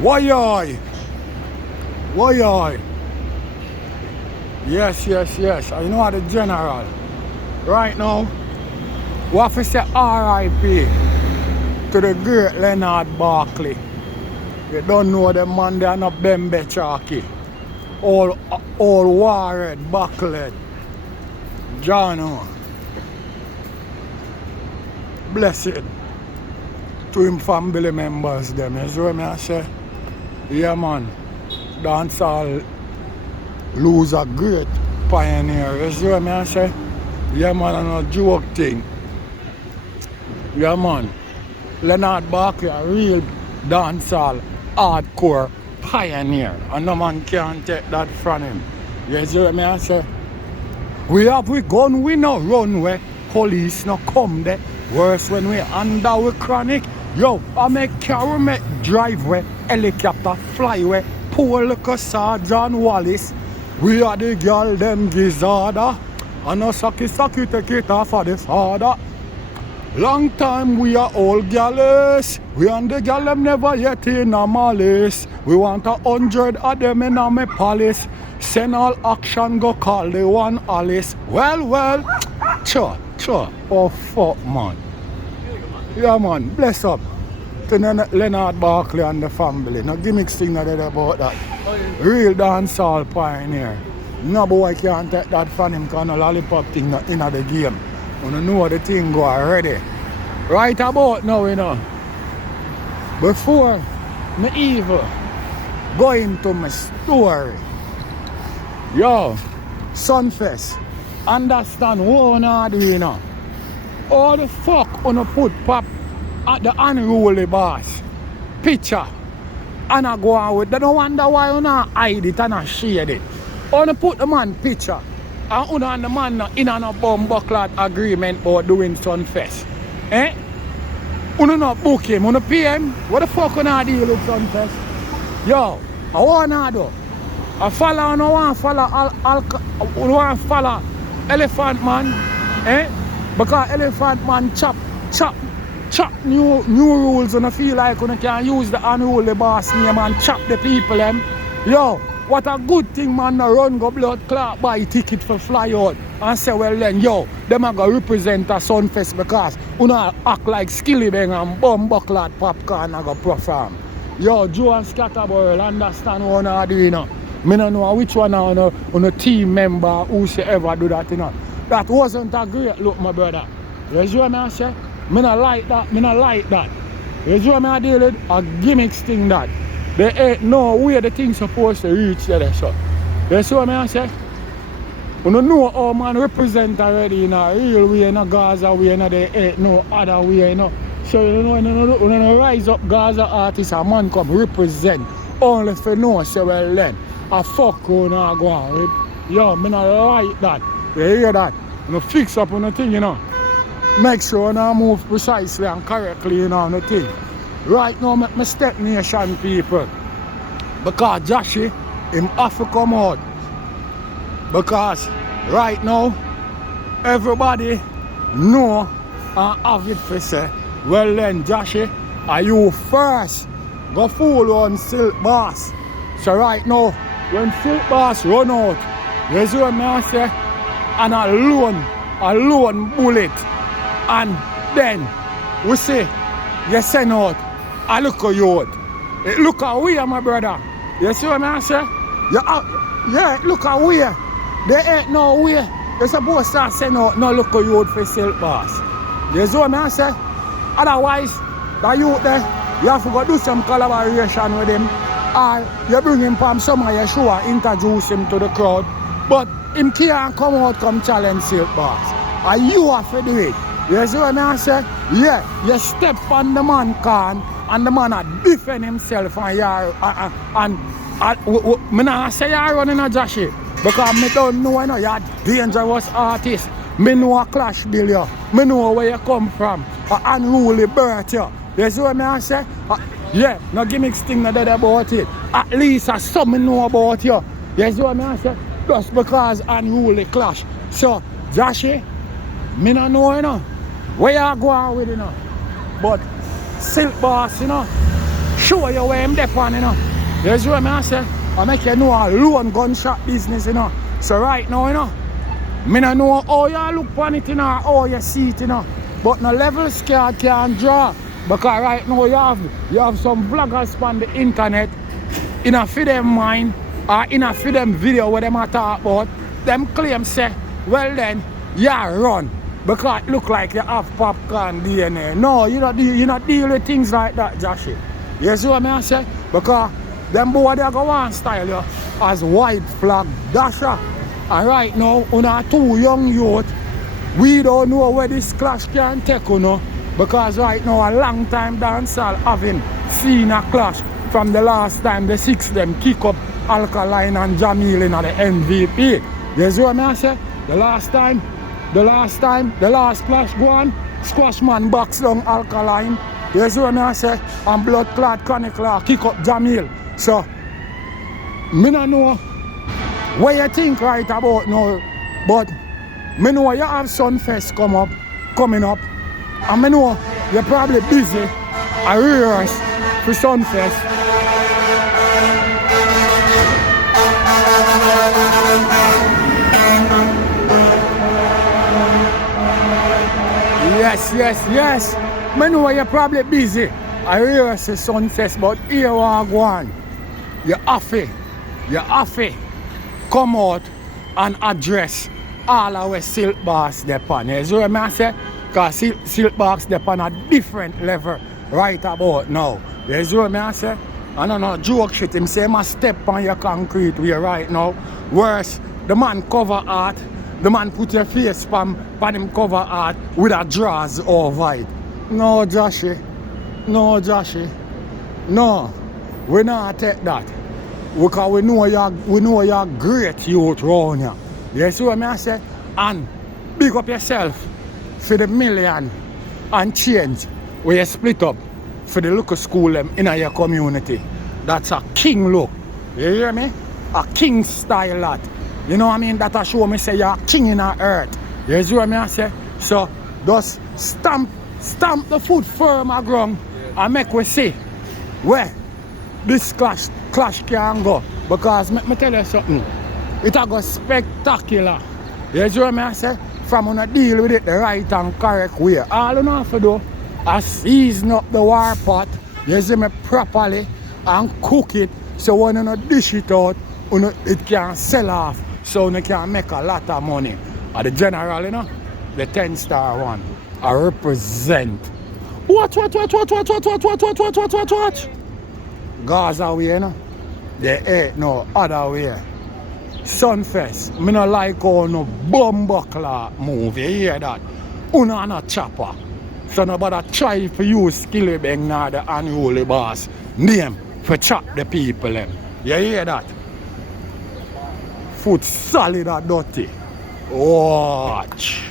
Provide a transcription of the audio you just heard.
Why? Why? Yes. I know the general. Right now, we have to say R.I.P. to the great Leonard Barkley. You don't know the man, they are not Bembe Chalky. All Warred, Bucklet. John. Blessed to him family members them. You see what I say? Yeah man. Dancehall lose a great pioneer. You see what I say? Yeah man, and a joke thing. Yeah man. Leonard Barkley a real dancehall hardcore pioneer. And no man can take that from him. You see what I say? We gun, we no run where police no come there. Worse when we under we chronic. Yo, I make car, we make drive where helicopter fly where poor little Sergeant Wallace. We are the girl them gizzarda. And no sucky take it off of the father. Long time we are all gallus. We and the gal them never yet in a malice. We want 100 of them in a me palace. Send all action go call the one Alice. Well, sure. Oh fuck man. Yeah man, bless up to Leonard Barkley and the family. No gimmicks thing about that. Real dancehall pioneer. No boy can't take that from him because no lollipop thing not in the game. You know the thing go already. Right about now, you know. Before me even go into my story. Yo, Sunfest. Understand what I do, you know. All the fuck on put pop at the unruly boss picture and I go on with. They don't wonder why you not hide it and not shade it. On put the man picture and the man in a bomb buckler agreement about doing Sunfest. Eh? You not book him, you pay him. What the fuck you not deal with Sunfest? Yo, I wanna do. I follow no one follow Elephant Man. Eh? Because Elephant Man chop new rules and I feel like you can use the unruly boss name and chop the people them. Yo, what a good thing man no run go blood clot buy ticket for fly out and say well then yo, them a go represent a Sunfest because you know act like Skillibeng and bomb buckler popcorn and go perform. Yo, Joe and Scatterburrell understand what I do you know. Me don't know which one on a team member who should ever do that you know. That wasn't a great look, my brother. You see what I say? Me not like that. You see what I deal with? A gimmicks thing that. There ain't no way the thing's supposed to reach there, so. You see what I say? You know how man represent already in a real way, in a Gaza way, and there ain't no other way, you know. So you know, rise up Gaza artists, a man come represent. Only for no say well then. A fuck who not go on with. Yo, me not like that. You hear that? You fix up on the thing, you know. Make sure you move precisely and correctly, you know, on the thing. Right now, make me step nation people. Because Jashii, him have to come out. Because right now, everybody know and have it for say, well then, Jashii, are you first? Go fool on silkboss. So right now, when silkboss run out, you see what I say? And a lone bullet, and then we say you send out a look at you. Look at we, my brother. You see what I say? Yeah, look at we. There ain't no way you're supposed to send out no look at you for silkboss. You see what I say? Otherwise, the youth there, you have to go do some collaboration with him, or you bring him from some of your show and introduce him to the crowd. But him can't come out come challenge silkboss. And you have to do it. You see what I say? Yeah, you step on the man can and the man defend himself and me not say you're running a Jashii because me don't know you're a dangerous artist. Me know a clash bill you. Me know where you come from. An unruly birth you. You see what I say? Yeah, no gimmicks thing not about it. At least something know about you. You see what I say? Just because unruly clash. So, Jashii, me not know, you know, where you going with, you know. But silkboss, you know, show you where him dep on, you know. You see what I say? I make you know a lone gunshot business, you know. So right now, you know, me don't know how you look on it, you know, how you see it, you know. But no level scale can draw. Because right now you have some vloggers on the internet in a for them mind or in a for them video where them are talk about. Them claim say, well then, yeah run. Because it look like you have popcorn DNA. No, you not deal with things like that, Jashii. You see what I say? Because them boy they go on style you as white flag dasher. And right now, on two young youth, we don't know where this clash can take, you know. Because right now, a long time dancehall having seen a clash from the last time the six them kick up Alkaline and Jamil in the MVP. You see what I say? The last clash go on, Squashman box down Alkaline. You see what I say? And blood clot Chronicler kick up Jamil. So, me don't know what you think right about now, but me know you have Sunfest coming up, and me know you're probably busy a rehearse for Sunfest. Yes. Me know you're probably busy a rehearse for Sunfest, but here we go on. You have to come out and address all our silkboss depon. You see what I say? Because silkboss depon a different level right about now. You see what I say? I don't know, joke shit. Him say must step on your concrete way right now. Worse, the man cover art. The man put your face on him cover art with a drawers over it. No, Jashii. No. We not take that. Because we know you're great youth round here. You see what I say? And big up yourself for the million and change where you split up for the local school in your community. That's a king look. You hear me? A king style that. You know what I mean? That a show me say you're a king in the earth. You see what I say? So just stamp the foot firm on ground and make we see where this clash can go. Because let me tell you something, it a go spectacular. You see what I say? From when I deal with it the right and correct way. All you have to do is season up the war pot, you see me properly, and cook it so when you dish it out, it can sell off so you can make a lot of money. And the general, you know, the 10-star one, I represent. What? Gaza way, you know? There ain't no other way. Sunfest, me no like how no bumbuckler move, you hear that? Una no chopper. So nobody try to use Skillibeng nor the unruly boss name for chop the people them. You hear that? Foot solid or dirty. Watch.